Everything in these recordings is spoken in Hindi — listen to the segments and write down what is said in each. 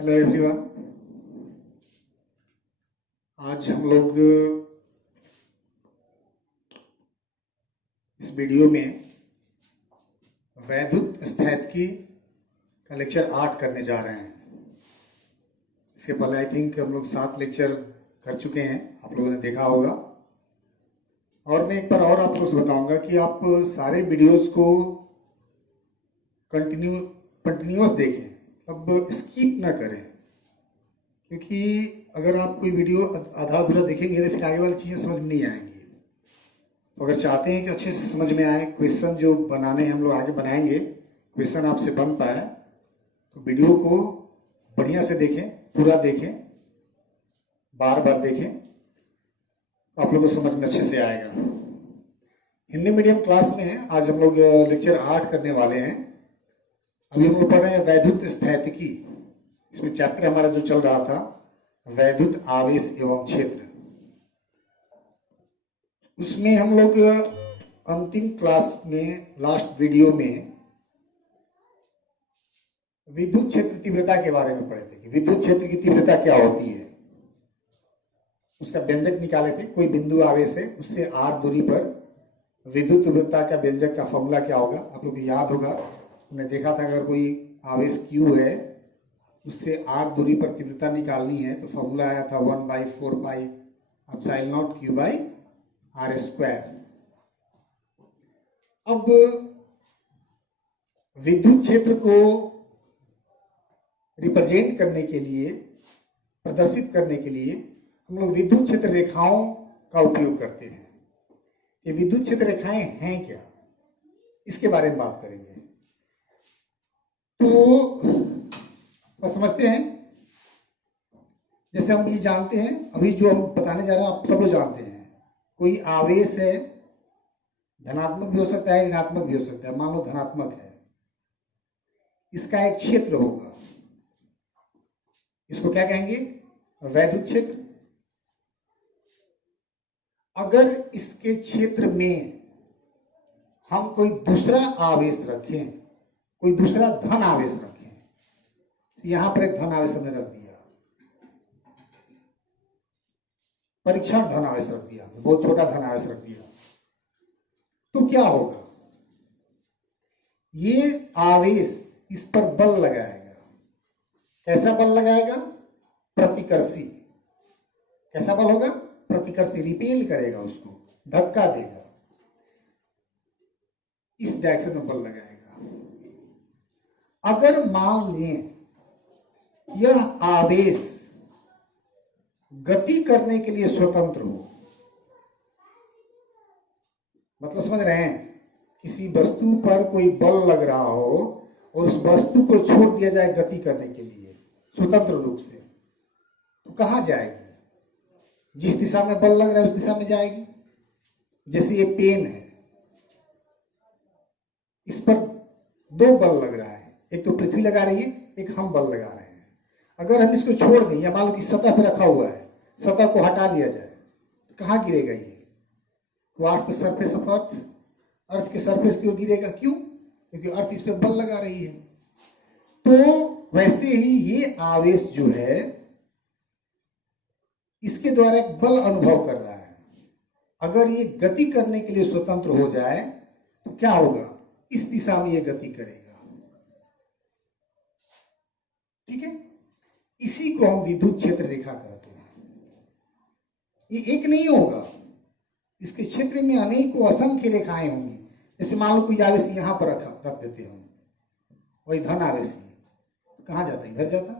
Hello everyone. आज हम लोग इस वीडियो में वैद्युत स्थैतिकी का लेक्चर 8 करने जा रहे हैं। इसके पहले आई थिंक हम लोग 7 लेक्चर कर चुके हैं, आप लोगों ने देखा होगा। और मैं एक बार और आप लोगों से बताऊंगा कि आप सारे वीडियोस को कंटिन्यूअस देखें, अब स्किप ना करें, क्योंकि अगर आप कोई वीडियो आधा अधूरा देखेंगे तो फिर आगे वाली चीज़ें समझ में नहीं आएंगी। तो अगर चाहते हैं कि अच्छे से समझ में आए, क्वेश्चन जो बनाने हम लोग आगे बनाएंगे, क्वेश्चन आपसे बन पाए, तो वीडियो को बढ़िया से देखें, पूरा देखें, बार बार देखें, तो आप लोगों को समझ में अच्छे से आएगा। हिंदी मीडियम क्लास में है, आज हम लोग लेक्चर 8 करने वाले हैं। अभी हम लोग पढ़ रहे हैं वैद्युत स्थैतिकी। इसमें चैप्टर हमारा जो चल रहा था वैद्युत आवेश एवं क्षेत्र, उसमें हम लोग अंतिम क्लास में लास्ट वीडियो में विद्युत क्षेत्र तीव्रता के बारे में पढ़े थे कि विद्युत क्षेत्र की तीव्रता क्या होती है। उसका व्यंजक निकाले थे। कोई बिंदु आवेश है, उससे r दूरी पर विद्युत तीव्रता का व्यंजक का फॉर्मूला क्या होगा, आप लोग को याद होगा। हमने देखा था अगर कोई आवेश q है, उससे r दूरी पर तीव्रता निकालनी है तो फॉर्मूला आया था 1/4 pi epsilon not q by r square. अब विद्युत क्षेत्र को रिप्रेजेंट करने के लिए, प्रदर्शित करने के लिए हम लोग विद्युत क्षेत्र रेखाओं का उपयोग करते हैं। ये विद्युत क्षेत्र रेखाएं हैं क्या, इसके बारे में बात करेंगे। तो समझते हैं, जैसे हम ये जानते हैं, अभी जो हम बताने जा रहे हैं आप सब लोग जानते हैं। कोई आवेश है, धनात्मक भी हो सकता है, ऋणात्मक भी हो सकता है। मान लो धनात्मक है, इसका एक क्षेत्र होगा, इसको क्या कहेंगे, वैद्युत क्षेत्र। अगर इसके क्षेत्र में हम कोई दूसरा आवेश रखें, कोई दूसरा धन आवेश रखें, यहां पर एक धन आवेश हमने रख दिया, परीक्षण धन आवेश रख दिया, बहुत छोटा धन आवेश रख दिया, तो क्या होगा, ये आवेश इस पर बल लगाएगा। कैसा बल लगाएगा, प्रतिकर्षी। कैसा बल होगा, प्रतिकर्षी, रिपेल करेगा, उसको धक्का देगा, इस डायरेक्शन में बल लगाएगा। अगर मान लें यह आवेश गति करने के लिए स्वतंत्र हो, मतलब समझ रहे हैं, किसी वस्तु पर कोई बल लग रहा हो और उस वस्तु को छोड़ दिया जाए गति करने के लिए स्वतंत्र रूप से, तो कहां जाएगी, जिस दिशा में बल लग रहा है उस दिशा में जाएगी। जैसे ये पेन है, इस पर 2 बल लग रहा है, एक तो पृथ्वी लगा रही है, एक हम बल लगा रहे हैं। अगर हम इसको छोड़ दें, या मान लो कि सतह पर रखा हुआ है, सतह को हटा लिया जाए, तो कहां गिरेगा ये, towards the surface of earth, earth के सरफेस की ओर गिरेगा। क्यों, क्योंकि अर्थ इस पर बल लगा रही है। तो वैसे ही ये आवेश जो है, इसके द्वारा एक बल अनुभव कर रहा है। अगर ये गति करने के लिए स्वतंत्र हो जाए तो क्या होगा, इस दिशा में ये गति करेगा। ठीक है, इसी को हम विद्युत क्षेत्र रेखा कहते हैं। ये एक नहीं होगा, इसके क्षेत्र में अनेकों असंख्य रेखाएं होंगी। जैसे मान लो कोई आवेश यहां पर रख देते हम, वही धन आवेश, तो कहां जाता है, इधर जाता,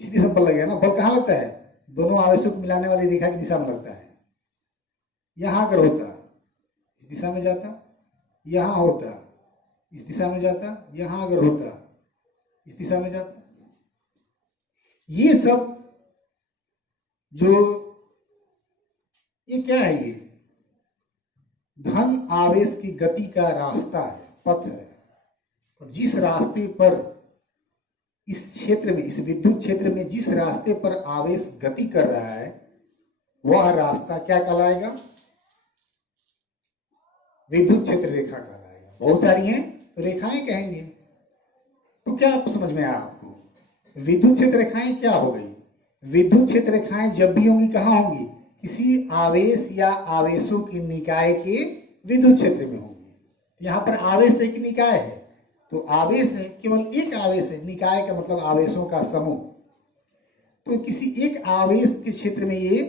इसी दिशा में बल लगेगा ना। बल कहां लगता है, दोनों आवेशों को मिलाने वाली रेखा की दिशा में लगता है। यहां अगर होता इस दिशा में जाता, यहां होता इस दिशा में जाता, यहां अगर होता इस दिशा में जाता। ये सब जो, ये क्या है, ये धन आवेश की गति का रास्ता है, पथ है। और जिस रास्ते पर इस क्षेत्र में, इस विद्युत क्षेत्र में जिस रास्ते पर आवेश गति कर रहा है, वह रास्ता क्या कहलाएगा, विद्युत क्षेत्र रेखा कहलाएगा। बहुत सारी हैं तो रेखाएं कहेंगे। तो क्या आप समझ में आया आपको, विद्युत क्षेत्र रेखाएं क्या हो गई? विद्युत क्षेत्र रेखाएं जब भी होंगी कहाँ होंगी? किसी आवेश या आवेशों की निकाय के विद्युत क्षेत्र में होंगी। यहाँ पर आवेश एक निकाय है, तो आवेश है, केवल एक आवेश है, निकाय का मतलब आवेशों का समूह। तो किसी एक आवेश के क्षेत्र में ये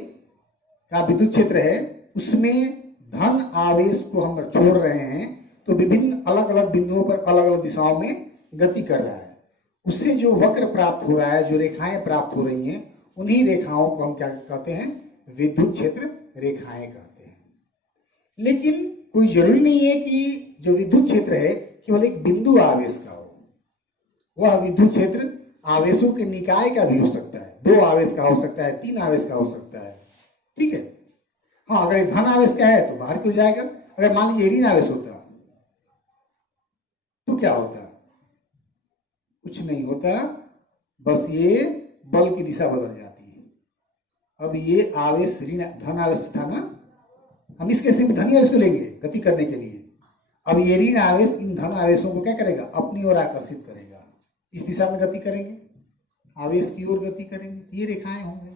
का विद्युत क्षेत्र है, उसमें धन आवेश को हम छोड़ रहे हैं, तो विभिन्न अलग अलग बिंदुओं पर अलग अलग दिशाओं में गति कर रहा है। उससे जो वक्र प्राप्त हो रहा है, जो रेखाएं प्राप्त हो रही हैं, उन्हीं रेखाओं को हम क्या कहते हैं? विद्युत क्षेत्र रेखाएं कहते हैं। लेकिन कोई जरूरी नहीं है कि जो विद्युत क्षेत्र है केवल एक बिंदु आवेश का हो। वह विद्युत क्षेत्र आवेशों के निकाय का भी हो सकता है, 2 आवेश का हो सकता है, 3 आवेश का हो सकता है। ठीक है। हाँ, अगर धन आवेश का है तो बाहर क्यों जाएगा? अगर मान लीजिए ऋण आवेश होता तो क्या होता? कुछ नहीं होता, बस ये बल की दिशा बदल जाती है। अब ये आवेश ऋण धन आवेश था ना, हम इस केस में धन आवेश को लेंगे गति करने के लिए। अब ये ऋण आवेश इन धन आवेशों को क्या करेगा? अपनी ओर आकर्षित करेगा, इस दिशा में गति करेंगे, आवेश की ओर गति करेंगे। ये रेखाएं होंगी।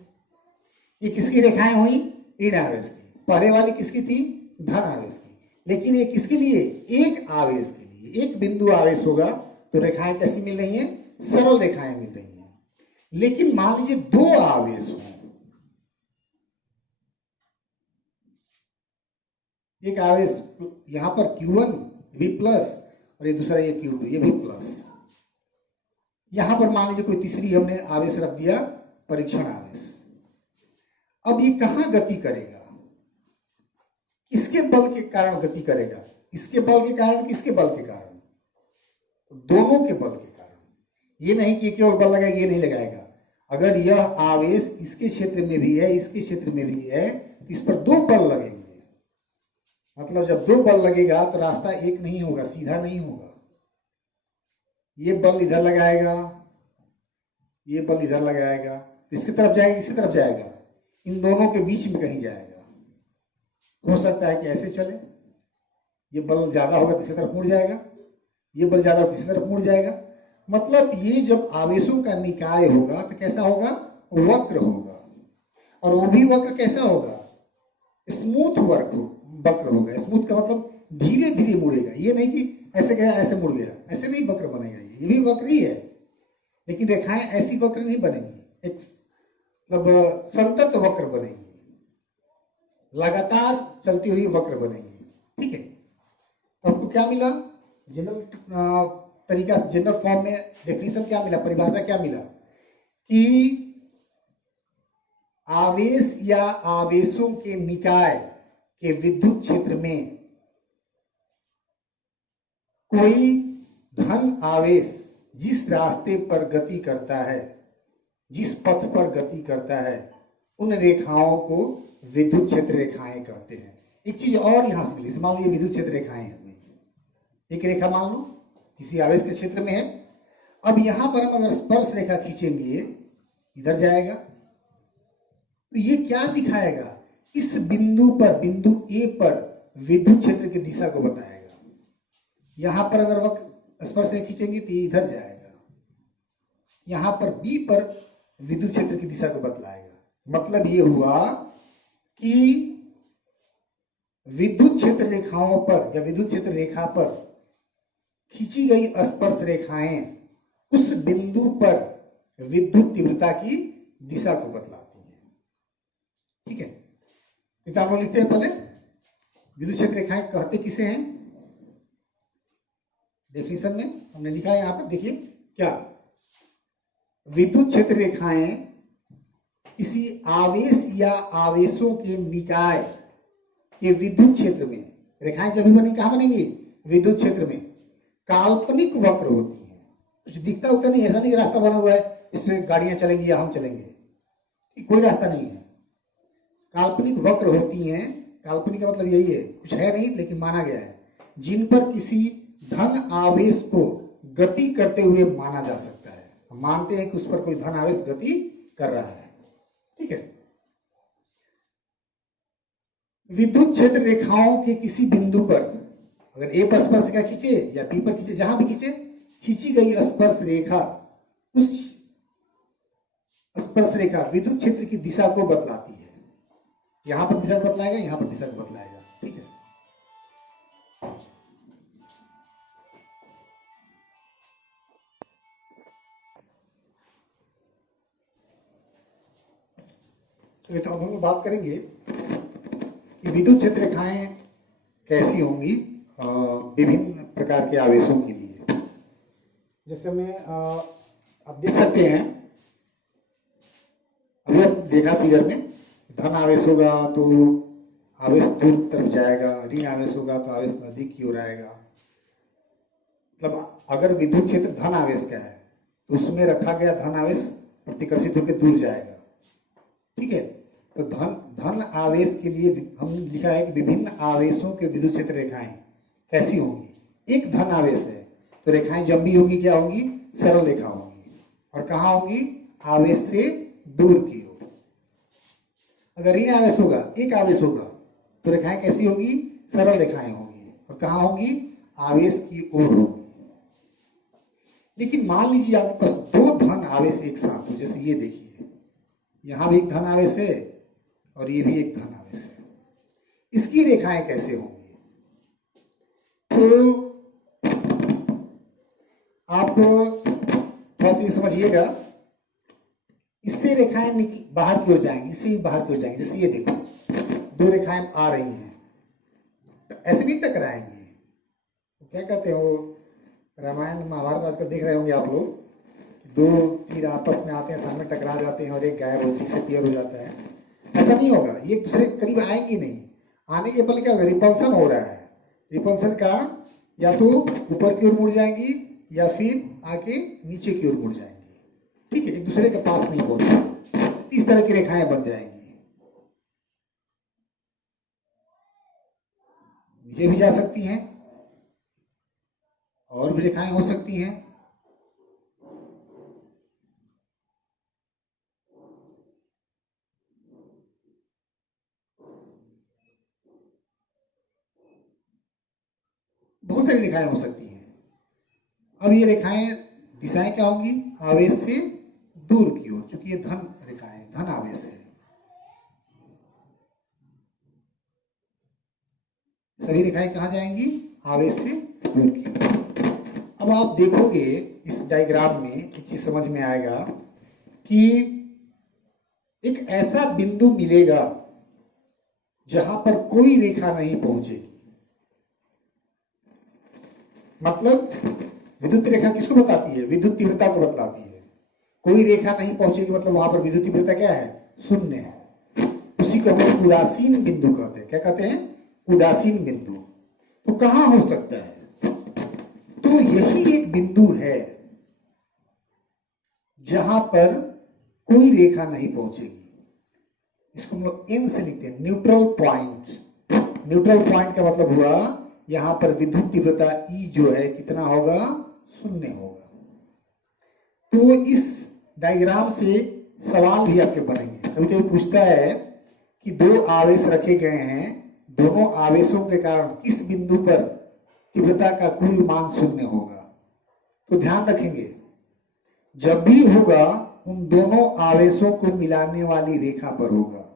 ये किसकी रेखाएं हुई? ऋण आवेश की। पहले वाली किसकी थी? धन आवेश की। लेकिन ये किसके लिए? एक आवेश के लिए। एक बिंदु आवेश होगा तो रेखाएं कैसी मिल रही हैं? सरल रेखाएं मिल रही हैं। लेकिन मान लीजिए 2 आवेश हो, एक आवेश यहां पर Q1 भी प्लस और ये दूसरा ये Q2 ये भी प्लस। यहां पर मान लीजिए कोई तीसरी हमने आवेश रख दिया, परीक्षण आवेश। अब ये कहां गति करेगा? किसके बल के कारण गति करेगा? इसके बल के कारण, किसके बल के कारण? दोनों के बल के कारण। ये नहीं कि केवल बल लगाएगा, ये नहीं लगाएगा। अगर यह आवेश इसके क्षेत्र में भी है, इसके क्षेत्र में भी है, इस पर 2 बल लगेंगे। मतलब जब 2 बल लगेगा तो रास्ता एक नहीं होगा, सीधा नहीं होगा। ये बल इधर लगाएगा, ये बल इधर लगाएगा, तो इसकी तरफ जाएगा, इसी तरफ जाएगा, इन दोनों के बीच में कहीं जाएगा। हो सकता है कि ऐसे चले, ये बल ज्यादा होगा तीसरी तरफ मुड़ जाएगा, ये बल ज्यादा तीसरी तरफ मुड़ जाएगा। मतलब ये जब आवेशों का निकाय होगा तो कैसा होगा? वक्र होगा। और वो भी वक्र कैसा होगा? स्मूथ वक्र होगा। स्मूथ का मतलब धीरे धीरे मुड़ेगा। ये नहीं कि ऐसे गया ऐसे मुड़ गया, ऐसे नहीं वक्र बनेगा। ये भी वक्र ही है, लेकिन रेखाएं ऐसी वक्र नहीं बनेंगी, एक मतलब संतत वक्र बनेगी, लगातार चलती हुई वक्र बनेगी। ठीक है। तो आपको क्या मिला? जनरल तरीका से, जनरल फॉर्म में डेफिनेशन क्या मिला, परिभाषा क्या मिला? कि आवेश या आवेशों के निकाय के विद्युत क्षेत्र में कोई धन आवेश जिस रास्ते पर गति करता है, जिस पथ पर गति करता है, उन रेखाओं को विद्युत क्षेत्र रेखाएं कहते हैं। एक चीज और यहां से मिली, मान लीजिए विद्युत क्षेत्र रेखाएं हैं, एक रेखा मान लो किसी आवेश के क्षेत्र में है। अब यहां पर हम अगर स्पर्श रेखा खींचेंगे, इधर जाएगा, तो ये क्या दिखाएगा? इस बिंदु पर, बिंदु ए पर विद्युत क्षेत्र की दिशा को बताएगा। यहां पर अगर वह स्पर्श रेखा खींचेंगे तो ये इधर जाएगा, यहां पर बी पर विद्युत क्षेत्र की दिशा को बतलाएगा। मतलब ये हुआ कि विद्युत क्षेत्र रेखाओं पर या विद्युत क्षेत्र रेखा पर खींची गई स्पर्श रेखाएं उस बिंदु पर विद्युत तीव्रता की दिशा को बतलाती हैं। ठीक है। किताब में लिखते हैं पहले विद्युत क्षेत्र रेखाएं कहते किसे हैं? डेफिनेशन में हमने लिखा है यहां पर, देखिए क्या, विद्युत क्षेत्र रेखाएं किसी आवेश या आवेशों के निकाय के विद्युत क्षेत्र में, रेखाएं जब भी बनी कहां बनेंगी? विद्युत क्षेत्र में। काल्पनिक वक्र होती हैं, कुछ दिखता होता नहीं, ऐसा नहीं रास्ता बना हुआ है इसमें गाड़ियां चलेंगी या हम चलेंगे, कोई रास्ता नहीं है। काल्पनिक वक्र होती हैं। काल्पनिक का मतलब यही है, कुछ है नहीं लेकिन माना गया है, जिन पर किसी धन आवेश को गति करते हुए माना जा सकता है। हम मानते हैं कि उस पर कोई धन आवेश गति कर रहा है। ठीक है। विद्युत क्षेत्र रेखाओं के किसी बिंदु पर अगर ए पर स्पर्श रेखा खींचे या बी पर खींचे, जहां भी खींचे, खींची गई स्पर्श रेखा उस स्पर्श रेखा विद्युत क्षेत्र की दिशा को बतलाती है। यहां पर दिशा को बतलाएगा, यहां पर दिशा को बतलाएगा। ठीक है, तो अब हम बात करेंगे कि विद्युत क्षेत्र रेखाएं कैसी होंगी विभिन्न प्रकार के आवेशों के लिए। जैसे हमें आप देख सकते हैं, अभी आप देखा फिगर में, धन आवेश होगा तो आवेश दूर की तरफ जाएगा, ऋण आवेश होगा तो आवेश नजदीक की ओर आएगा। मतलब अगर विद्युत क्षेत्र धन आवेश का है तो उसमें रखा गया धन आवेश प्रतिकर्षित होकर दूर जाएगा। ठीक है, तो धन आवेश के लिए हम लिखा है कि विभिन्न आवेशों के विद्युत क्षेत्र रेखाएं कैसी होंगी। एक धन आवेश है तो रेखाएं जब भी होगी क्या होंगी, सरल रेखा होंगी। और कहाँ होंगी, आवेश से दूर की ओर। अगर ऋण आवेश होगा, एक आवेश होगा, तो रेखाएं कैसी होगी, सरल रेखाएं होंगी। और कहाँ होंगी, आवेश की ओर होगी। लेकिन मान लीजिए आपके पास दो धन आवेश एक साथ हो, जैसे ये देखिए, यहां भी एक धन आवेश है और ये भी एक धन आवेश है। इसकी रेखाएं कैसे होंगी, तो आप थोड़ा सा समझिएगा। इससे रेखाएं बाहर की ओर जाएंगी, इससे भी बाहर की ओर जाएंगी। जैसे ये देखो, दो रेखाएं आ रही हैं, तो ऐसे नहीं टकराएंगी। तो क्या कहते हैं वो, रामायण महाभारत आजकल देख रहे होंगे आप लोग, दो तीर आपस में आते हैं, सामने टकरा जाते हैं और एक गायब होती से क्लियर हो जाता है। ऐसा नहीं होगा, ये एक दूसरे के करीब आएंगे नहीं। आने के पहले क्या होगा, रिपल्सन हो रहा है। रिपल्सन का या तो ऊपर की ओर मुड़ जाएंगी या फिर आके नीचे की ओर मुड़ जाएंगी। ठीक है, एक दूसरे के पास नहीं पहुंचेंगे। इस तरह की रेखाएं बन जाएंगी। नीचे भी जा सकती हैं और भी रेखाएं हो सकती हैं। बहुत सारी रेखाएं हो सकती हैं। अब ये रेखाएं दिशाएं क्या होंगी, आवेश से दूर की ओर, क्योंकि ये धन रेखाएं, धन आवेश है। सभी रेखाएं कहां जाएंगी, आवेश से दूर की ओर। अब आप देखोगे इस डायग्राम में एक चीज समझ में आएगा कि एक ऐसा बिंदु मिलेगा जहां पर कोई रेखा नहीं पहुंचेगी। मतलब विद्युत रेखा किसको बताती है, विद्युत तीव्रता को बतलाती है। कोई रेखा नहीं पहुंचेगी मतलब वहां पर विद्युत तीव्रता क्या है, शून्य है। उसी को हम उदासीन बिंदु कहते हैं। क्या कहते हैं, उदासीन बिंदु। तो कहां हो सकता है, तो यही एक बिंदु है जहां पर कोई रेखा नहीं पहुंचेगी। इसको हम लोग एन से लिखते हैं, न्यूट्रल पॉइंट। न्यूट्रल पॉइंट का मतलब हुआ यहां पर विद्युत तीव्रता E जो है कितना होगा, शून्य होगा। तो इस डायग्राम से सवाल भी आपके बनेंगे। कभी कभी पूछता है कि दो आवेश रखे गए हैं, दोनों आवेशों के कारण किस बिंदु पर तीव्रता का कुल मान शून्य होगा। तो ध्यान रखेंगे, जब भी होगा उन दोनों आवेशों को मिलाने वाली रेखा पर होगा।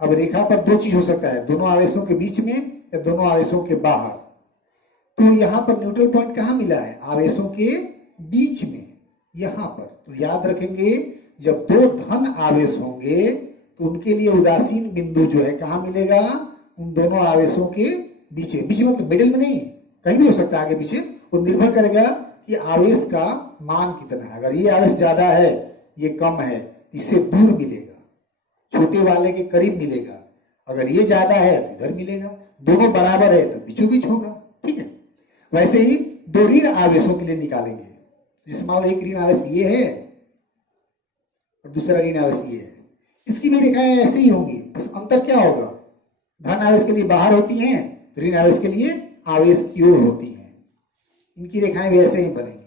अब रेखा पर दो चीज हो सकता है, दोनों आवेशों के बीच में या दोनों आवेशों के बाहर। तो यहां पर न्यूट्रल पॉइंट कहां मिला है, आवेशों के बीच में, यहां पर। तो याद रखेंगे, जब दो धन आवेश होंगे तो उनके लिए उदासीन बिंदु जो है कहां मिलेगा, उन दोनों आवेशों के बीच में। बीच मतलब मिडिल में नहीं, कहीं भी हो सकता है आगे पीछे। वो निर्भर करेगा कि आवेश का मान कितना है। अगर ये आवेश ज्यादा है, ये कम है, इससे दूर मिलेगा, छोटे वाले के करीब मिलेगा। अगर ये ज्यादा है तो इधर मिलेगा, दोनों बराबर है तो बीचों बीच होगा। ठीक है, वैसे ही दो ऋण आवेशों के लिए निकालेंगे। जैसे मान लो एक ऋण आवेश ये है और दूसरा ऋण आवेश ये है, इसकी भी रेखाएं ऐसे ही होंगी। बस अंतर क्या होगा, धन आवेश के लिए बाहर होती हैं, ऋण आवेश के लिए आवेश की ओर होती हैं। इनकी रेखाएं भी ऐसे ही बनेंगी।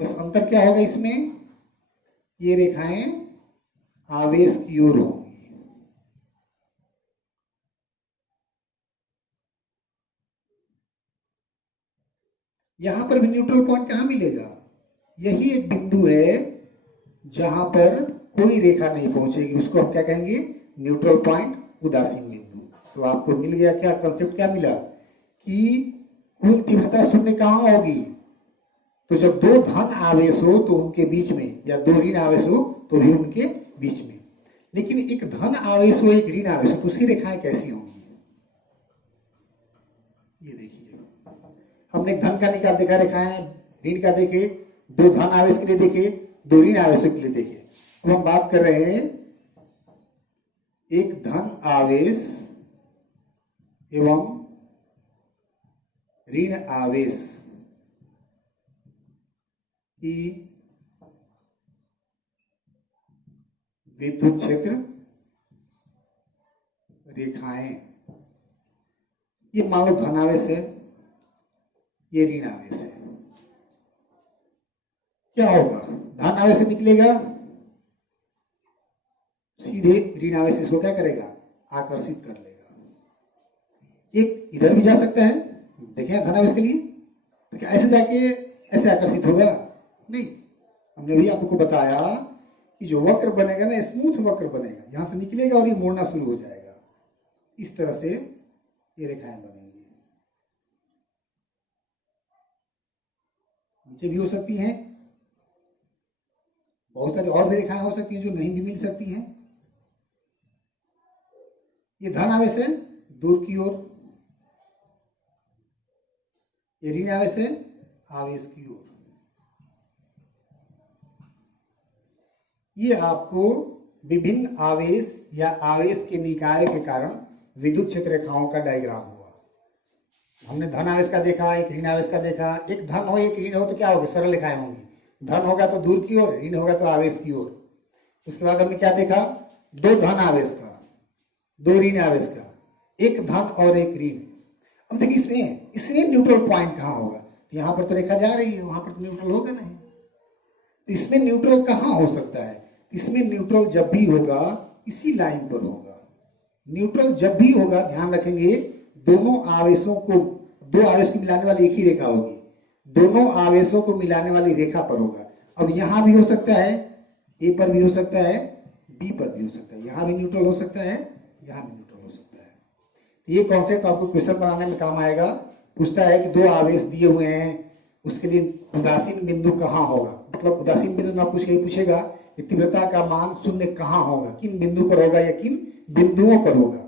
बस अंतर क्या होगा इसमें, ये रेखाएं आवेश की ओर होंगी। यहां पर भी न्यूट्रल पॉइंट कहां मिलेगा, यही एक बिंदु है जहां पर कोई रेखा नहीं पहुंचेगी, उसको हम क्या कहेंगे, न्यूट्रल पॉइंट, उदासीन बिंदु। तो आपको मिल गया क्या कंसेप्ट, क्या मिला कि कुल तीव्रता शून्य कहां होगी, तो जब दो धन आवेश हो तो उनके बीच में, या दो ऋण आवेश हो तो भी उनके बीच में। लेकिन एक धन आवेश हो एक ऋण आवेश हो तो उसकी रेखाएं कैसी होंगी, ये देखिए, हमने धन का निकाल देखा रेखाएं, ऋण का देखे, दो धन आवेश के लिए देखे, दो ऋण आवेशों के लिए देखे। अब हम बात कर रहे हैं एक धन आवेश एवं ऋण आवेश की विद्युत क्षेत्र रेखाएं, ये मान लो धन आवेश है, ये ऋण आवेश है। क्या होगा, धन आवेश से निकलेगा, सीधे ऋण आवेश इसको क्या करेगा, आकर्षित कर लेगा। एक इधर भी जा सकता है, देखें धन आवेश के लिए, तो क्या ऐसे जाके ऐसे आकर्षित होगा, नहीं। हमने भी आपको बताया कि जो वक्र बनेगा ना, स्मूथ वक्र बनेगा, यहां से निकलेगा और ये मोड़ना शुरू हो जाएगा, इस तरह से ये रेखाएं बनेंगी। नीचे भी हो सकती हैं, बहुत सारी और भी रेखाएं हो सकती हैं जो नहीं भी मिल सकती हैं। ये धन आवेश है दूर की ओर, ये ऋण आवेश है आवेश की ओर। ये आपको विभिन्न आवेश या आवेश के निकाय के कारण विद्युत क्षेत्र रेखाओं का डायग्राम हुआ। हमने धन आवेश का देखा, एक ऋण आवेश का देखा। एक धन हो एक ऋण हो तो क्या होगी, सरल रेखाएं होंगी, धन होगा तो दूर की ओर, ऋण होगा तो आवेश की ओर। उसके बाद हमने क्या देखा, दो धन आवेश का, दो ऋण आवेश का, एक धन और एक ऋण। अब देखिए इसमें इसमें न्यूट्रल पॉइंट कहाँ होगा, यहां पर तो रेखा जा रही है, वहां पर तो न्यूट्रल होगा नहीं, तो इसमें न्यूट्रल कहाँ हो सकता है, इसमें न्यूट्रल जब भी होगा इसी लाइन पर होगा। न्यूट्रल जब भी होगा, ध्यान रखेंगे, दोनों आवेशों को, दो आवेश को मिलाने वाली एक ही रेखा होगी, दोनों आवेशों को मिलाने वाली रेखा पर होगा। अब यहां भी हो सकता है, ए पर भी हो सकता है, बी पर भी हो सकता है, यहां भी न्यूट्रल हो सकता है, यहां भी न्यूट्रल हो सकता है। ये कॉन्सेप्ट आपको क्वेश्चन बनाने में काम आएगा। पूछता है कि दो आवेश दिए हुए हैं, उसके लिए उदासीन बिंदु कहाँ होगा, मतलब उदासीन बिंदु ना पूछेगा कि तीव्रता का मान शून्य कहाँ होगा, किन बिंदु पर होगा या किन बिंदुओं पर होगा।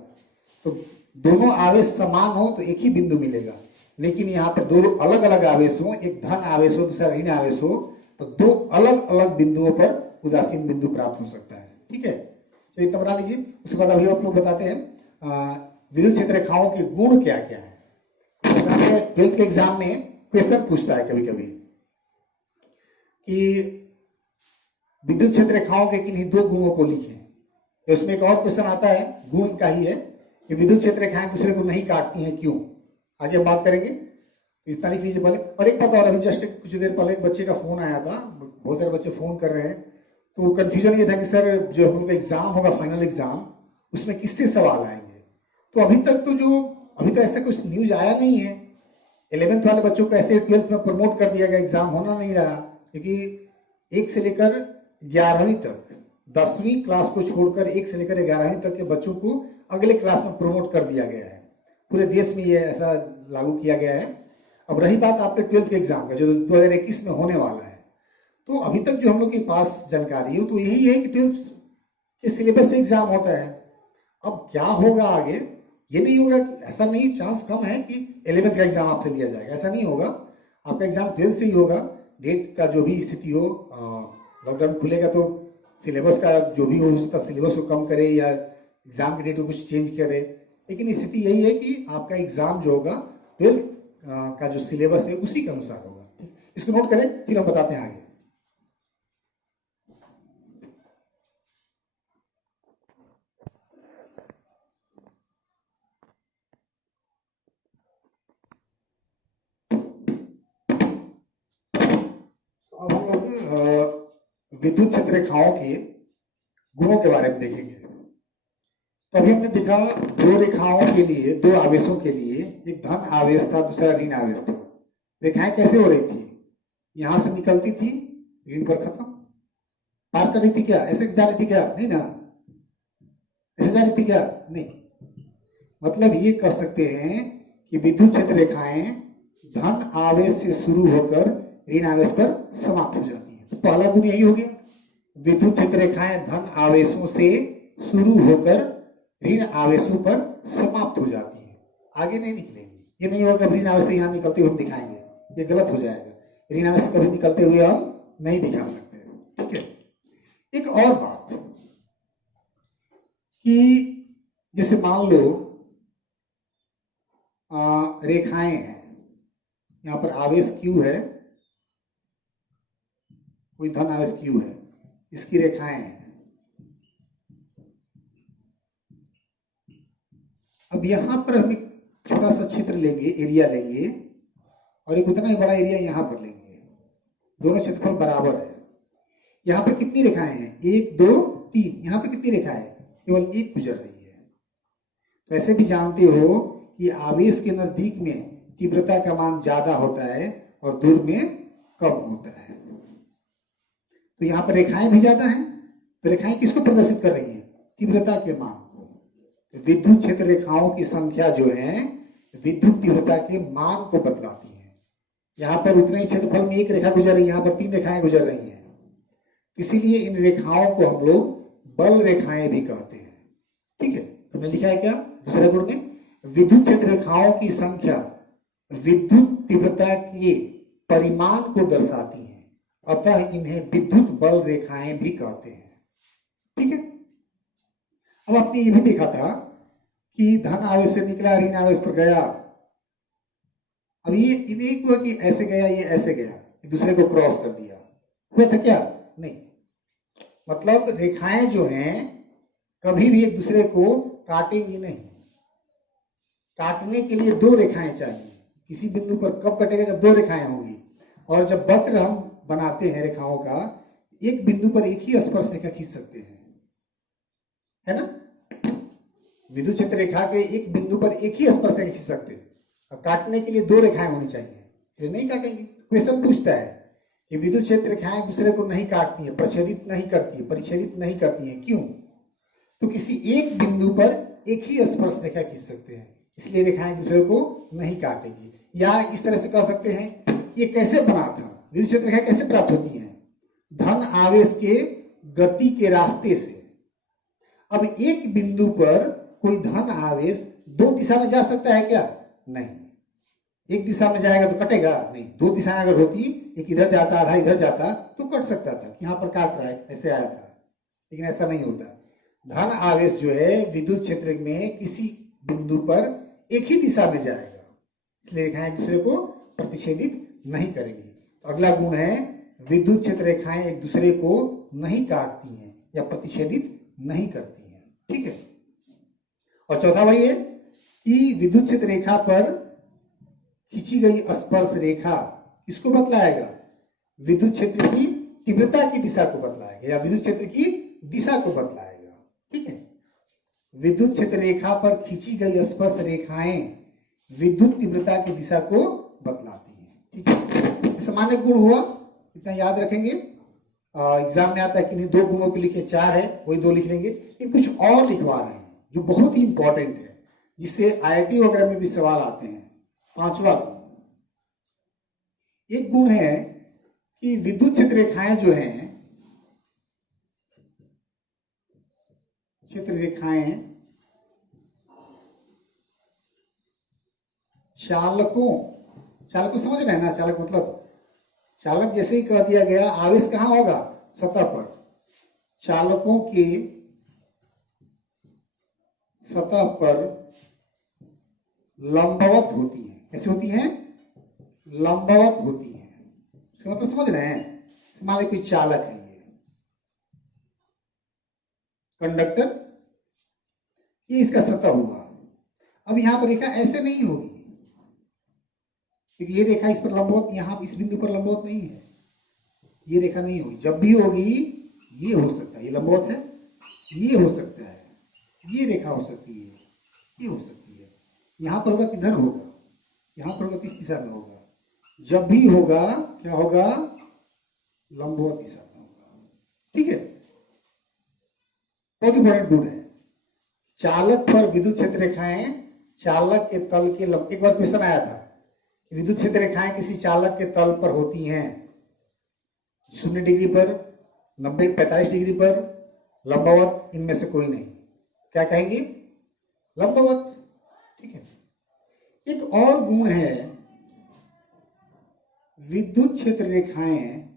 तो दोनों आवेश समान हो तो एक ही बिंदु मिलेगा, लेकिन यहाँ पर दो अलग अलग आवेश हो, एक धन आवेश हो दूसरा ऋण आवेश हो, तो दो अलग अलग बिंदुओं पर उदासीन बिंदु प्राप्त हो सकता है। ठीक है, तो इतना बना लीजिए। उसके बाद अभी आप लोग बताते हैं विद्युत क्षेत्र रेखाओं के गुण क्या क्या है। 12th के एग्जाम में क्वेश्चन पूछता है कभी कभी कि विद्युत क्षेत्र रेखाओं के किन्हीं दो गुणों को लिखें। तो उसमें एक और क्वेश्चन आता है, गुण का ही है, कि विद्युत क्षेत्र रेखाएं दूसरे को नहीं काटती हैं, क्यों। आगे हम बात करेंगे, इतना लिख लीजिए पहले। और एक बात और, अभी जस्ट कुछ देर पहले एक बच्चे का फोन आया था, बहुत सारे बच्चे फोन कर रहे हैं, तो कंफ्यूजन ये था कि सर जो हम लोग का एग्जाम होगा, फाइनल एग्जाम, उसमें किससे सवाल आएंगे। तो अभी तक ऐसा कुछ न्यूज आया नहीं है। 11th वाले बच्चों को ऐसे 12th में प्रमोट कर दिया गया, एग्जाम होना नहीं रहा, क्योंकि 1 से लेकर 11वीं तक, 10वीं क्लास को छोड़कर 1 से लेकर 11वीं तक के बच्चों को अगले क्लास में प्रमोट कर दिया गया है। पूरे देश में ये ऐसा लागू किया गया है। अब रही बात आपके 12th के एग्जाम का, जो 2021 में होने वाला है, तो अभी तक जो हम लोग के पास जानकारी हो तो यही है कि 12th के सिलेबस से एग्जाम होता है। अब क्या होगा आगे, ये नहीं होगा, ऐसा नहीं, चांस कम है कि 11th का एग्जाम आपसे लिया जाएगा, ऐसा नहीं होगा। आपका एग्जाम 12th से ही होगा। डेट का जो भी स्थिति हो, लॉकडाउन खुलेगा तो सिलेबस का जो भी हो सकता, सिलेबस को कम करे या एग्जाम की डेट को कुछ चेंज करे, लेकिन स्थिति यही है कि आपका एग्जाम जो होगा 12th का जो सिलेबस है उसी के अनुसार होगा। इसको नोट करें, फिर हम बताते हैं आगे। अब हम विद्युत क्षेत्र रेखाओं के गुणों के बारे में देखेंगे। तो अभी हमने देखा दो रेखाओं के लिए, दो आवेशों के लिए, एक धन आवेश था, दूसरा ऋण आवेश था। रेखाएं कैसे हो रही थी? यहां से निकलती थी, ऋण पर खत्म, पार कर रही थी क्या? ऐसे जा रही थी क्या? नहीं ना, ऐसे जा रही थी क्या? नहीं। मतलब ये कह सकते हैं कि विद्युत क्षेत्र रेखाएं धन आवेश से शुरू होकर ऋण आवेश पर समाप्त हो जाती है। तो पहला गुण यही हो गया, विद्युत क्षेत्र रेखाएं धन आवेशों से शुरू होकर ऋण आवेशों पर समाप्त हो जाती है, आगे नहीं निकलेंगी। ये नहीं होगा ऋण आवेश से यहां निकलते हुए हम दिखाएंगे, ये गलत हो जाएगा। ऋण आवेश कभी निकलते हुए हम नहीं दिखा सकते, ठीक है। एक और बात कि जैसे मान लो रेखाएं हैं, यहां पर आवेश Q है, कोई धन आवेश Q है, इसकी रेखाएं हैं। अब यहां पर हम एक छोटा सा क्षेत्र लेंगे, एरिया लेंगे, और एक उतना ही बड़ा एरिया यहां पर लेंगे। दोनों क्षेत्रफल बराबर है। यहां पर कितनी रेखाएं हैं? 1 2 3। यहां पर कितनी रेखाएं? केवल एक गुजर रही है। वैसे भी जानते हो कि आवेश के नजदीक में तीव्रता का मान ज्यादा होता है और दूर में कम होता है। तो यहाँ पर रेखाएं भी ज्यादा हैं, तो रेखाएं किसको प्रदर्शित कर रही हैं? तीव्रता के मान को। तो विद्युत क्षेत्र रेखाओं की संख्या जो है विद्युत तीव्रता के मान को बतलाती है। यहाँ पर उतने ही क्षेत्रफल में एक रेखा गुजर रही है, यहाँ पर 3 रेखाएं गुजर रही हैं। इसीलिए इन रेखाओं को हम लोग बल रेखाएं भी कहते हैं, ठीक है। हमने लिखा है क्या दूसरे गुण में? विद्युत क्षेत्र रेखाओं की संख्या विद्युत तीव्रता के परिमाण को दर्शाती है, अतः इन्हें विद्युत बल रेखाएं भी कहते हैं, ठीक है। अब आपने ये भी देखा था कि धन आवेश से निकला, ऋण आवेश पर गया। अब ये इन्हीं को कि ऐसे गया, ये ऐसे गया, एक दूसरे को क्रॉस कर दिया, हुआ था क्या? नहीं। मतलब रेखाएं जो हैं कभी भी एक दूसरे को काटेंगी नहीं। काटने के लिए 2 रेखाएं चाहिए। किसी बिंदु पर कब कटेगा? जब 2 रेखाएं होंगी। और जब वक्र हम बनाते हैं रेखाओं का, एक बिंदु पर एक ही स्पर्श रेखा खींच सकते हैं, है ना। विद्युत क्षेत्र रेखा के एक बिंदु पर एक ही स्पर्श रेखा खींच सकते हैं। अब काटने के लिए 2 रेखाएं होनी चाहिए, इसलिए नहीं काटेंगे। क्वेश्चन पूछता है कि विद्युत क्षेत्र रेखाएं दूसरे को नहीं काटती है, प्रच्छेदित नहीं करती है, परिच्छेदित नहीं करती है, क्यों? तो किसी एक बिंदु पर एक ही स्पर्श रेखा खींच सकते हैं, इसलिए रेखाएं दूसरे को नहीं काटेंगी। या इस तरह से कह सकते हैं ये कैसे बना था? विद्युत क्षेत्र रेखाएं कैसे प्राप्त होती हैं? धन आवेश के गति के रास्ते से। अब एक बिंदु पर कोई धन आवेश 2 दिशा में जा सकता है क्या? नहीं। एक दिशा में जाएगा तो कटेगा नहीं। 2 दिशाएं अगर होती, एक इधर जाता आधा इधर जाता, तो कट सकता था, यहाँ पर काट रहा है, ऐसे आया था, लेकिन ऐसा नहीं होता। धन आवेश जो है विद्युत क्षेत्र में किसी बिंदु पर एक ही दिशा में जाएगा, इसलिए रेखाएं एक दूसरे को प्रतिच्छेदित नहीं करेंगी। तो अगला गुण है विद्युत क्षेत्र रेखाएं एक दूसरे को नहीं काटती हैं या प्रतिच्छेदित नहीं करती हैं, ठीक है। और चौथा वही है कि विद्युत क्षेत्र रेखा पर खींची गई स्पर्श रेखा किसको बतलाएगा? विद्युत क्षेत्र की तीव्रता की दिशा को बतलाएगा या विद्युत क्षेत्र की दिशा को बतलाएगा, ठीक है। विद्युत क्षेत्र रेखा पर खींची गई स्पर्श रेखाएं विद्युत तीव्रता की दिशा को बतलाती हैं, ठीक है। सामान्य गुण हुआ, इतना याद रखेंगे। एग्जाम में आता है कि नहीं 2 गुणों के लिखे 4 है, वही 2 लिख लेंगे। लेकिन कुछ और लिखवा रहे हैं जो बहुत ही इंपॉर्टेंट है, जिससे IIT वगैरह में भी सवाल आते हैं। 5वां गुण, एक गुण है कि विद्युत क्षेत्र रेखाएं जो हैं, क्षेत्र रेखाएं चालकों समझ रहे हैं ना? चालक मतलब चालक जैसे ही कह दिया गया, आवेश कहां होगा? सतह पर। चालकों के सतह पर लंबवत होती है। कैसे होती है? लंबवत होती है। इसका मतलब समझ रहे हैं? मान लीजिए कोई चालक है, ये कंडक्टर, ये इसका सतह हुआ। अब यहां पर रेखा ऐसे नहीं होगी, क्योंकि ये रेखा इस पर लंबवत, यहां इस बिंदु पर लंबवत नहीं है। ये रेखा नहीं होगी। जब भी होगी ये हो सकता है, ये लंबवत है, ये हो सकता है, ये रेखा हो सकती है, ये हो सकती है। यहाँ पर होगा किधर होगा, यहाँ पर होगा किस दिशा में होगा। जब भी होगा क्या होगा, लंबवत दिशा में होगा। ठीक है, बहुत इंपॉर्टेंट गुण है। चालक पर विद्युत क्षेत्र रेखाएं चालक के तल के एक बार क्वेश्चन आया था, विद्युत क्षेत्र रेखाएं किसी चालक के तल पर होती हैं 0 डिग्री पर, 90 45 डिग्री पर, लंबवत, इनमें से कोई नहीं। क्या कहेंगे, लंबवत। ठीक है। एक और गुण है, विद्युत क्षेत्र रेखाएं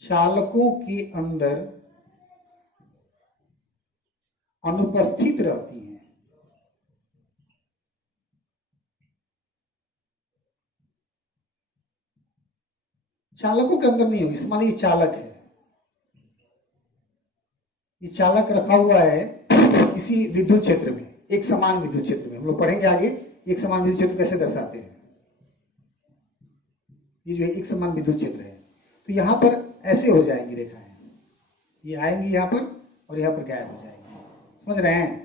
चालकों के अंदर अनुपस्थित रहती हैं। चालकों के अंदर नहीं होगी। मान लीजिए चालक है, ये चालक रखा हुआ है किसी विद्युत क्षेत्र में, एक समान विद्युत क्षेत्र में। हम लोग पढ़ेंगे आगे एक समान विद्युत क्षेत्र कैसे दर्शाते हैं। ये जो है एक समान विद्युत क्षेत्र है, तो यहां पर ऐसे हो जाएंगी रेखाएं, ये आएंगी यहां पर और यहां पर गायब हो जाएंगी। समझ रहे हैं।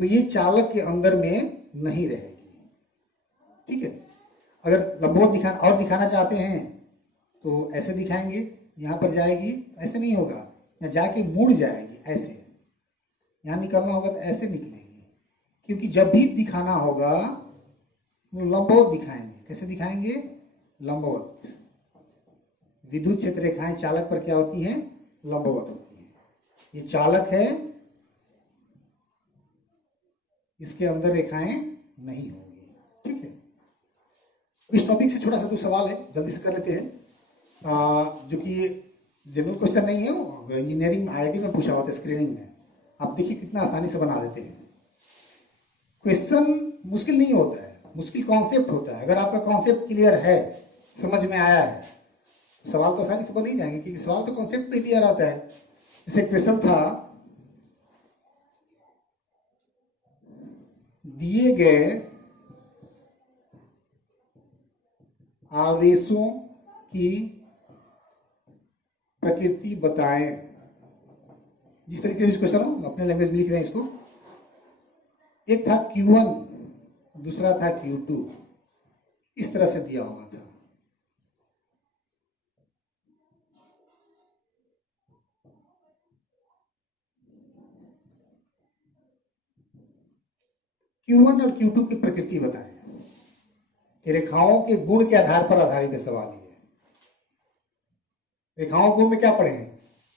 तो ये चालक के अंदर में नहीं रहेगी। ठीक है। अगर लंबवत और दिखाना चाहते हैं तो ऐसे दिखाएंगे, यहां पर जाएगी, ऐसे नहीं होगा, यहाँ जाके मुड़ जाएगी ऐसे, यहां निकलना होगा तो ऐसे निकलेगी। क्योंकि जब भी दिखाना होगा लंबवत दिखाएंगे। कैसे दिखाएंगे, लंबवत। विद्युत क्षेत्र रेखाएं चालक पर क्या होती हैं, लंबवत होती हैं। ये चालक है, इसके अंदर रेखाएं नहीं होंगी। ठीक है। इस टॉपिक से छोटा सा तो सवाल है, जल्दी से कर लेते हैं, जो कि जनरल क्वेश्चन नहीं है, वो इंजीनियरिंग IIT में पूछा हुआ था स्क्रीनिंग में। आप देखिए कितना आसानी से बना देते हैं। क्वेश्चन मुश्किल नहीं होता है, मुश्किल कॉन्सेप्ट होता है। अगर आपका कॉन्सेप्ट क्लियर है, समझ में आया है, तो सवाल तो आसानी से बन ही जाएंगे, क्योंकि सवाल तो कॉन्सेप्ट पे दिया रहता है। जैसे क्वेश्चन था, दिए गए आवेशों की प्रकृति बताएं। जिस तरीके से क्वेश्चन हो, अपने लैंग्वेज में लिख रहे हैं इसको। एक था Q1, दूसरा था Q2, इस तरह से दिया हुआ था। Q1 और Q2 की प्रकृति बताएं। रेखाओं के गुण के आधार पर आधारित है सवाल ये। रेखाओं गुण में क्या पढ़ेंगे,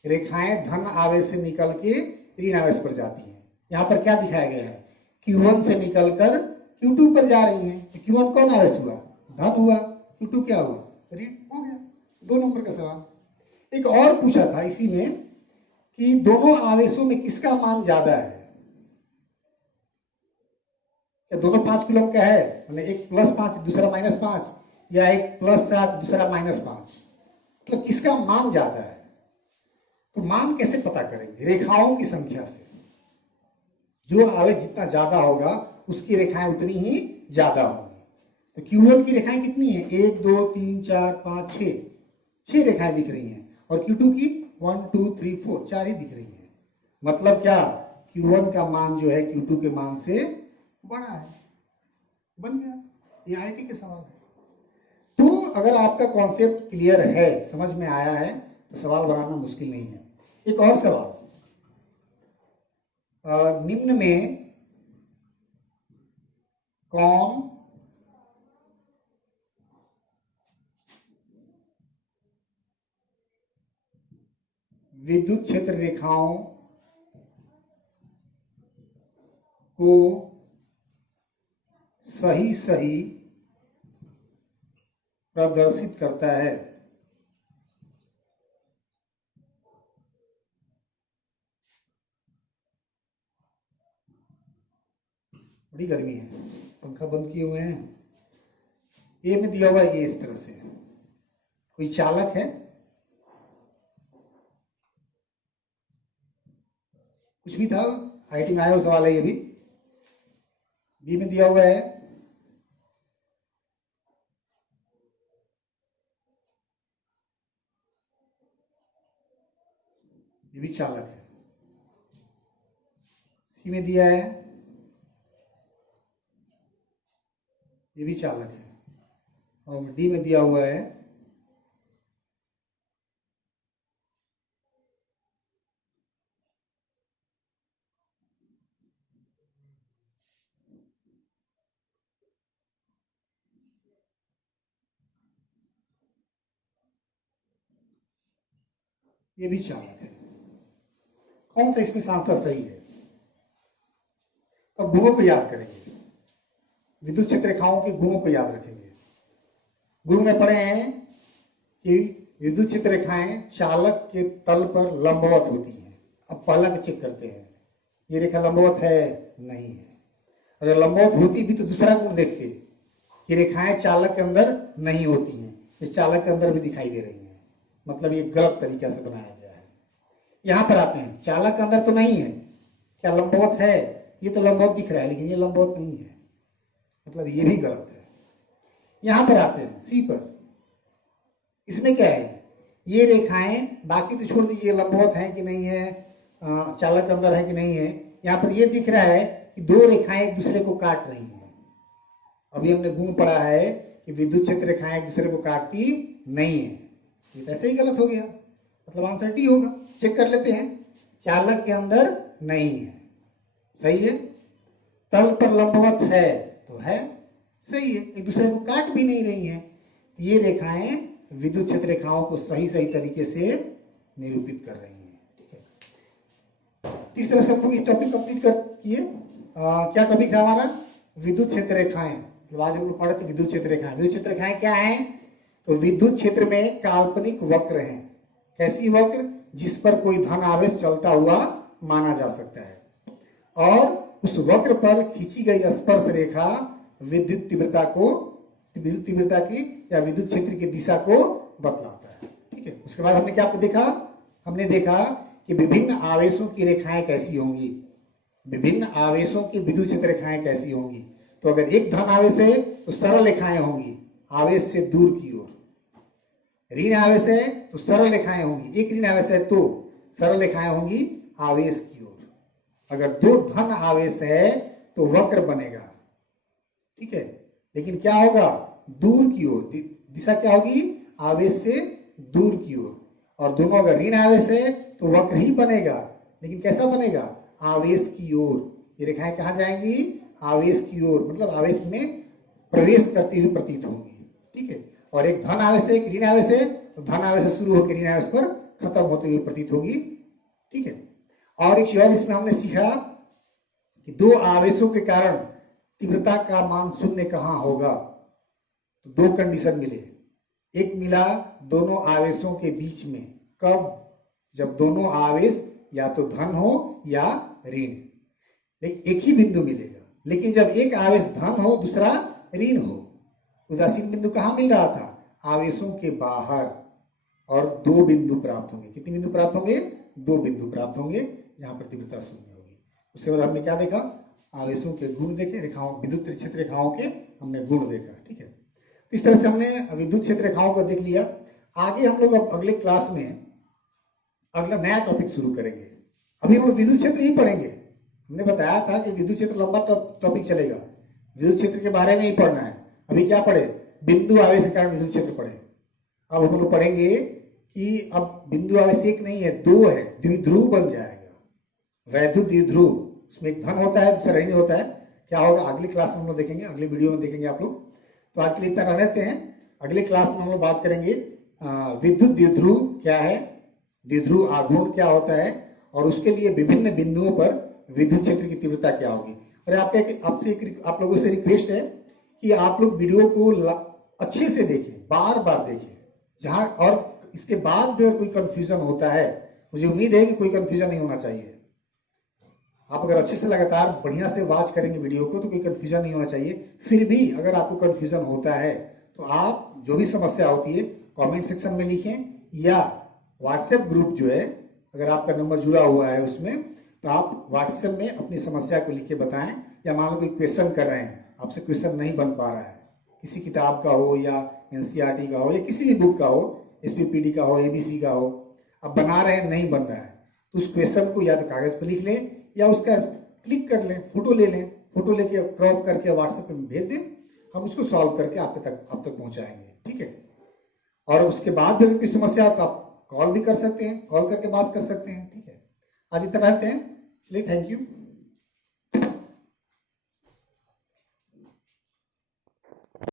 रेखाएं धन आवेश से निकल के ऋण आवेश पर जाती हैं। यहाँ पर क्या दिखाया गया है, Q1 से निकलकर Q2 पर जा रही हैं। तो Q1 कौन आवेश हुआ, धन हुआ, Q2 क्या हुआ, ऋण। हो गया, 2 नंबर का सवाल। एक और पूछा था इसी में कि दोनों आवेशों में किसका मान ज्यादा है। क्या दोनों 5 कूलम का है, मतलब एक +5 दूसरा -5, या एक +7 दूसरा -5, मतलब किसका मान ज्यादा है। तो मान कैसे पता करेंगे, रेखाओं की संख्या से। जो आवेश जितना ज्यादा होगा उसकी रेखाएं उतनी ही ज्यादा होंगी। तो Q1 की रेखाएं कितनी है, 1 2 3 4 5 6 रेखाएं दिख रही हैं, और Q2 की 1 2 3 4 4 ही दिख रही हैं। मतलब क्या, Q1 का मान जो है Q2 के मान से बड़ा है। बन गया, ये IIT के सवाल है। तो अगर आपका कॉन्सेप्ट क्लियर है, समझ में आया है, तो सवाल बनाना मुश्किल नहीं है। एक और सवाल, निम्न में कौन विद्युत क्षेत्र रेखाओं को सही सही प्रदर्शित करता है। बड़ी गर्मी है, पंखा बंद किए हुए हैं। ए में दिया हुआ है ये इस तरह से, कोई चालक है, कुछ भी था, आईटी में आया हुआ सवाल है ये भी। बी में दिया हुआ है ये भी चालक है। सी में दिया है ये भी चालक है। और डी में दिया हुआ है ये भी चालक है। कौन सा इसमें आंसर सही है? अब गुणों को याद करेंगे, विद्युत क्षेत्र रेखाओं के गुणों को याद रखेंगे। गुण में पढ़े हैं कि विद्युत क्षेत्र रेखाएं चालक के तल पर लंबवत होती हैं। अब पहला को चेक करते हैं, ये रेखा लंबवत है? नहीं है। अगर लंबवत होती भी तो दूसरा गुण देखते कि रेखाएं चालक के अंदर नहीं होती हैं, इस चालक के अंदर भी दिखाई दे रही हैं, मतलब ये गलत तरीका से बनाया गया है। यहां पर आते हैं, चालक के अंदर तो नहीं है, क्या लंबवत है? ये तो लंबवत दिख रहा है लेकिन ये लंबवत नहीं है, मतलब ये भी गलत है। यहां पर आते हैं सी पर, इसमें क्या है? ये रेखाएं, बाकी तो छोड़ दीजिए लंबवत है कि नहीं है, चालक के अंदर है कि नहीं है। यहाँ पर ये दिख रहा है कि दो रेखाएं एक दूसरे को काट रही हैं। अभी हमने गुण पढ़ा है कि विद्युत क्षेत्र रेखाएं एक दूसरे को काटती नहीं है, ये तो ऐसे ही गलत हो गया, मतलब आंसर डी होगा। चेक कर लेते हैं, चालक के अंदर नहीं है, सही है। तल पर लंबवत है तो है, सही है। एक दूसरे को काट भी नहीं रही हैं, ये रेखाएं विद्युत क्षेत्र रेखाओं को सही सही तरीके से निरूपित कर रही हैं, ठीक है। तीसरा से हम लोग इस टॉपिक कंप्लीट कर किए। क्या टॉपिक था हमारा? विद्युत क्षेत्र रेखाएं। तो आज हम लोग पढ़े थे विद्युत क्षेत्र रेखाएं। विद्युत क्षेत्र रेखाएं क्या है? तो विद्युत क्षेत्र में काल्पनिक वक्र है। कैसी वक्र? जिस पर कोई धन आवेश चलता हुआ माना जा सकता है और उस वक्र पर खींची गई स्पर्श रेखा विद्युत तीव्रता को, विद्युत तीव्रता की या विद्युत क्षेत्र की दिशा को बतलाता है, ठीक है। उसके बाद हमने क्या देखा? हमने देखा कि विभिन्न आवेशों की रेखाएं कैसी होंगी, विभिन्न आवेशों की विद्युत क्षेत्र रेखाएं कैसी होंगी। तो अगर एक धन आवेश है तो सरल रेखाएं होंगी आवेश से दूर की ओर, ऋण आवेश है तो सरल रेखाएं होंगी, एक ऋण आवेश है तो सरल रेखाएं होंगी आवेश की ओर। अगर दो धन आवेश है तो वक्र बनेगा, ठीक है, लेकिन क्या होगा? दूर की ओर, दिशा क्या होगी? आवेश से दूर की ओर। और दोनों अगर ऋण आवेश है तो वक्र ही बनेगा, लेकिन कैसा बनेगा? आवेश की ओर। ये रेखाएं कहां जाएंगी? आवेश की ओर, मतलब आवेश में प्रवेश करती हुई प्रतीत होंगी, ठीक है। और एक धन आवेश है, एक ऋण आवेश है, तो धन आवेश से शुरू होकर ऋण आवेश पर खत्म होते हुए प्रतीत होगी, ठीक है। और एक चीज और इसमें हमने सीखा कि दो आवेशों के कारण तीव्रता का मान शून्य कहां होगा। तो दो कंडीशन मिले, एक मिला दोनों आवेशों के बीच में, कब? जब दोनों आवेश या तो धन हो या ऋण, लेकिन एक ही बिंदु मिलेगा। लेकिन जब एक आवेश धन हो दूसरा ऋण हो, उदासीन बिंदु कहां मिल रहा था? आवेशों के बाहर। और दो बिंदु प्राप्त होंगे। कितने बिंदु प्राप्त होंगे? दो बिंदु प्राप्त होंगे जहां पर तीव्रता शून्य होगी। उसके बाद हमने क्या देखा? आवेशों के गुण देखे, रेखाओं, विद्युत क्षेत्र रेखाओं के हमने गुण देखा, ठीक है। इस तरह से हमने विद्युत क्षेत्र रेखाओं को देख लिया। आगे हम लोग अब अगले क्लास में अगला नया टॉपिक शुरू करेंगे। अभी हम लोग विद्युत क्षेत्र ही पढ़ेंगे। हमने बताया था कि विद्युत क्षेत्र लंबा टॉपिक चलेगा, विद्युत क्षेत्र के बारे में ही पढ़ना है। अभी क्या पढ़े? बिंदु आवेश के कारण विद्युत क्षेत्र पढ़े। अब हम लोग पढ़ेंगे कि अब बिंदु आवेश एक नहीं है, दो है, द्विध्रुव बन जाएगा, वैद्युत द्विध्रुव। उसमें एक धन होता है दूसरा ऋण होता है। क्या होगा अगली क्लास में हम लोग देखेंगे, अगले वीडियो में देखेंगे आप लोग। तो आज के लिए इतना रहते हैं। अगले क्लास में हम लोग बात करेंगे विद्युत द्विध्रुव क्या है, द्विध्रुव आघूर्ण क्या होता है, और उसके लिए विभिन्न बिंदुओं पर विद्युत क्षेत्र की तीव्रता क्या होगी। और आप लोगों से रिक्वेस्ट है कि आप लोग वीडियो को अच्छे से देखें, बार बार देखें, जहां और इसके बाद भी अगर कोई कंफ्यूजन होता है, मुझे उम्मीद है कि कोई कंफ्यूजन नहीं होना चाहिए। आप अगर अच्छे से लगातार बढ़िया से वॉच करेंगे वीडियो को तो कोई कंफ्यूजन नहीं होना चाहिए। फिर भी अगर आपको कंफ्यूजन होता है तो आप जो भी समस्या होती है कमेंट सेक्शन में लिखें, या व्हाट्सएप ग्रुप जो है, अगर आपका नंबर जुड़ा हुआ है उसमें, तो आप व्हाट्सएप में अपनी समस्या को लिख के बताएं, या मान लो कोई क्वेश्चन कर रहे हैं, आपसे क्वेश्चन नहीं बन पा रहा है, किसी किताब का हो या एनसीईआरटी का हो या किसी भी बुक का हो, एसपीपीडी का हो, एबीसी का हो, अब बना रहे हैं नहीं बन रहा है, तो उस क्वेश्चन को या तो कागज पर लिख लें या उसका क्लिक कर लें, फोटो ले लें, फोटो लेके क्रॉप करके व्हाट्सएप में भेज दें, हम उसको सॉल्व करके आप तक पहुंचाएंगे, ठीक है। और उसके बाद भी अगर कोई समस्या हो तो आप कॉल भी कर सकते हैं, कॉल करके बात कर सकते हैं, ठीक है। आज इतना रहते हैं, चलिए, थैंक यू।